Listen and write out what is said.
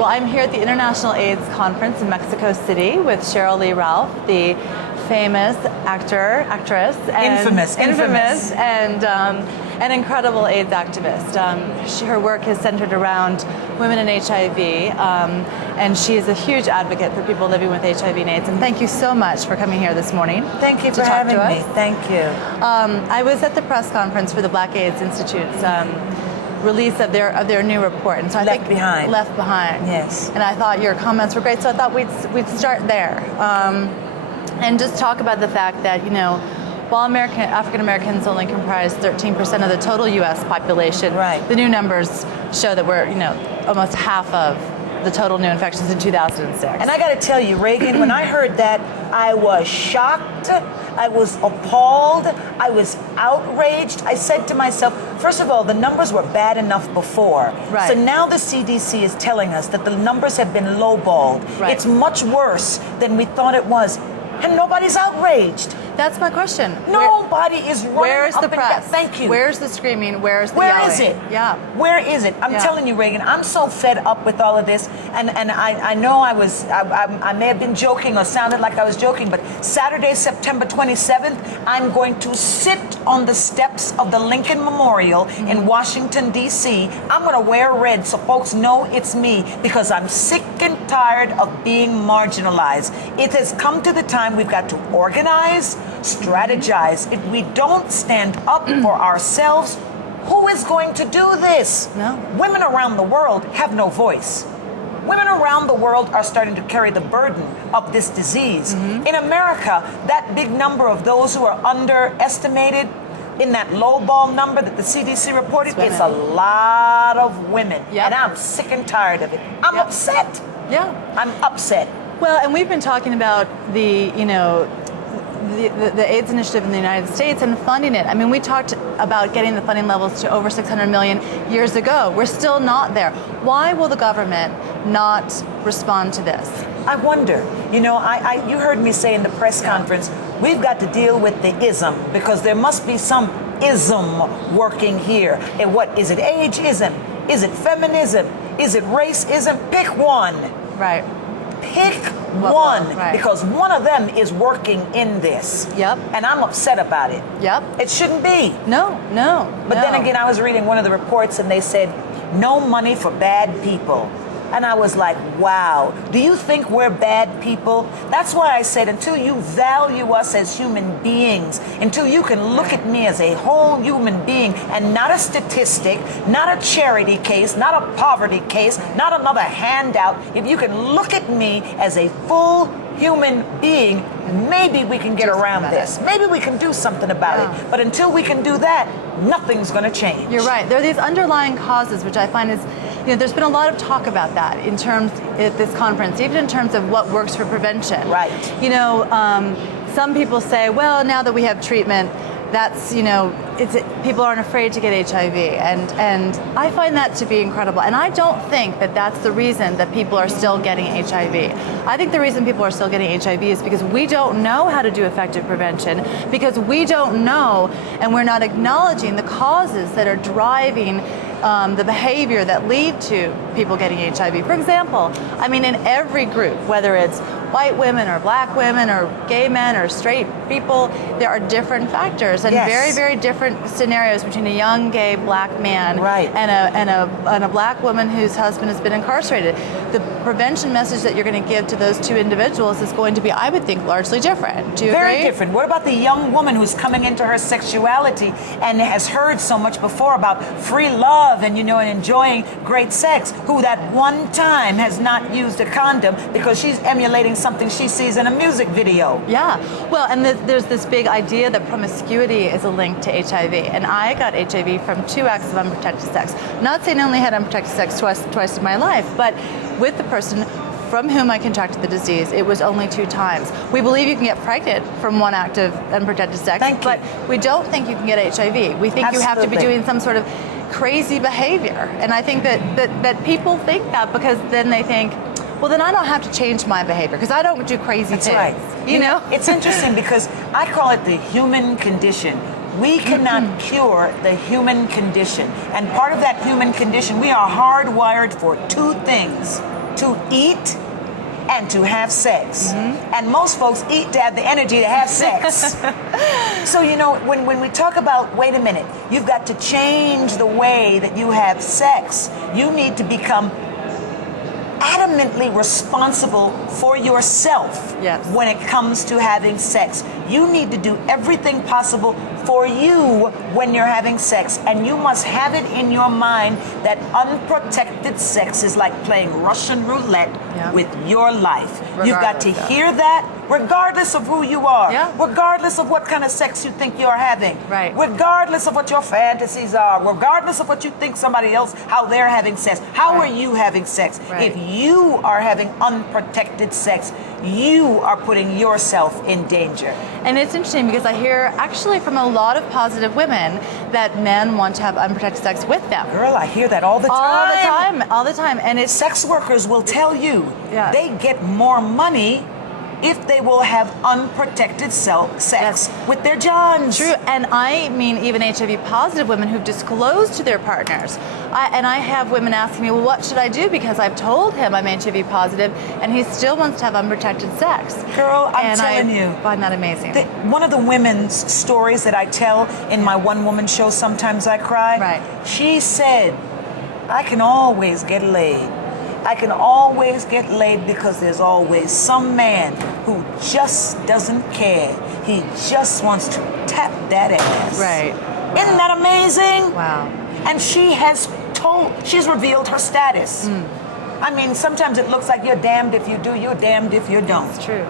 Well, I'm here at the International AIDS Conference in Mexico City with Sheryl Lee Ralph, the famous actress, and infamous, and an incredible AIDS activist. Her work is centered around women and HIV, and she is a huge advocate for people living with HIV and AIDS. And thank you so much for coming here this morning. Thank you for having me. Thank you. I was at the press conference for the Black AIDS Institute's release of their new report, and so I Left think Behind. Left Behind. Yes. And I thought your comments were great, so I thought we'd start there, and just talk about the fact that while African Americans only comprise 13% of the total U.S. population, right, the new numbers show that we're almost half of the total new infections in 2006. And I got to tell you, Reagan, when I heard that, I was shocked. I was appalled. I was outraged. I said to myself, first of all, the numbers were bad enough before. Right. So now the CDC is telling us that the numbers have been lowballed. Right. It's much worse than we thought it was. And nobody's outraged. That's my question. Nobody is running Where's up the and press? down. Thank you. Where's the screaming? Where's the Where yelling? is it? Yeah. Where is it? I'm telling you, Reagan, I'm so fed up with all of this. And I know I may have been joking or sounded like I was joking, but Saturday, September 27th, I'm going to sit on the steps of the Lincoln Memorial in Washington, D.C. I'm going to wear red so folks know it's me, because I'm sick and tired of being marginalized. It has come to the time we've got to organize, strategize. If we don't stand up for ourselves, who is going to do this? No. Women around the world have no voice. Women around the world are starting to carry the burden of this disease. In America, that big number of those who are underestimated in that lowball number that the CDC reported, it's a lot of women. Yep. And I'm sick and tired of it. I'm upset. Yeah. I'm upset. Well, and we've been talking about the AIDS initiative in the United States and funding it. I mean, we talked about getting the funding levels to over 600 million years ago. We're still not there. Why will the government not respond to this? I wonder. You heard me say in the press conference, we've got to deal with the ism, because there must be some ism working here. And what is it? Ageism? Is it feminism? Is it racism? Pick one. Right. Pick one, right. Because one of them is working in this. Yep. And I'm upset about it. Yep. It shouldn't be. No. But then again, I was reading one of the reports and they said, no money for bad people. And I was like, wow, do you think we're bad people? That's why I said, until you value us as human beings, until you can look at me as a whole human being and not a statistic, not a charity case, not a poverty case, not another handout, if you can look at me as a full human being, maybe we can get around this. Maybe we can do something about it. But until we can do that, nothing's going to change. You're right. There are these underlying causes, which I find is, there's been a lot of talk about that in terms at this conference, even in terms of what works for prevention. Right. Some people say, well, now that we have treatment, that's, people aren't afraid to get HIV. And I find that to be incredible. And I don't think that that's the reason that people are still getting HIV. I think the reason people are still getting HIV is because we don't know how to do effective prevention, because we don't know and we're not acknowledging the causes that are driving the behavior that lead to people getting HIV. For example, in every group, whether it's white women or black women or gay men or straight people, there are different factors and very, very different scenarios between a young gay black man and a black woman whose husband has been incarcerated. The prevention message that you're going to give to those two individuals is going to be, I would think, largely different. Do you agree? Very different. What about the young woman who's coming into her sexuality and has heard so much before about free love and enjoying great sex, who that one time has not used a condom because she's emulating something she sees in a music video? Yeah. Well, and there's this big idea that promiscuity is a link to HIV, and I got HIV from 2 acts of unprotected sex. Not saying I only had unprotected sex twice in my life, but with the person from whom I contracted the disease, it was only 2 times. We believe you can get pregnant from 1 act of unprotected sex, but we don't think you can get HIV. We think you have to be doing some sort of crazy behavior. And I think that people think that because then they think, well, then I don't have to change my behavior because I don't do crazy things. Right. It's interesting because I call it the human condition. We cannot cure the human condition. And part of that human condition, we are hardwired for 2 things. to eat and to have sex. And most folks eat to have the energy to have sex. So, you know, when we talk about, wait a minute, you've got to change the way that you have sex. You need to become adamantly responsible for yourself when it comes to having sex. You need to do everything possible for you when you're having sex, and you must have it in your mind that unprotected sex is like playing Russian roulette with your life. You've got to hear that regardless of who you are, regardless of what kind of sex you think you're having, regardless of what your fantasies are, regardless of what you think somebody else, how they're having sex. How are you having sex? If you are having unprotected sex, you are putting yourself in danger. And it's interesting because I hear actually from a lot of positive women that men want to have unprotected sex with them. Girl, I hear that all the time. All the time. And it's sex workers will tell you they get more money if they will have unprotected sex with their johns. True, and I mean even HIV positive women who've disclosed to their partners. I have women asking me, well, what should I do? Because I've told him I'm HIV positive and he still wants to have unprotected sex. Girl, I'm telling you. I find that amazing. One of the women's stories that I tell in my one-woman show, Sometimes I Cry, she said, I can always get laid. I can always get laid because there's always some man who just doesn't care. He just wants to tap that ass. Right. Isn't that amazing? Wow. And she's revealed her status. I mean, sometimes it looks like you're damned if you do, you're damned if you don't. It's true.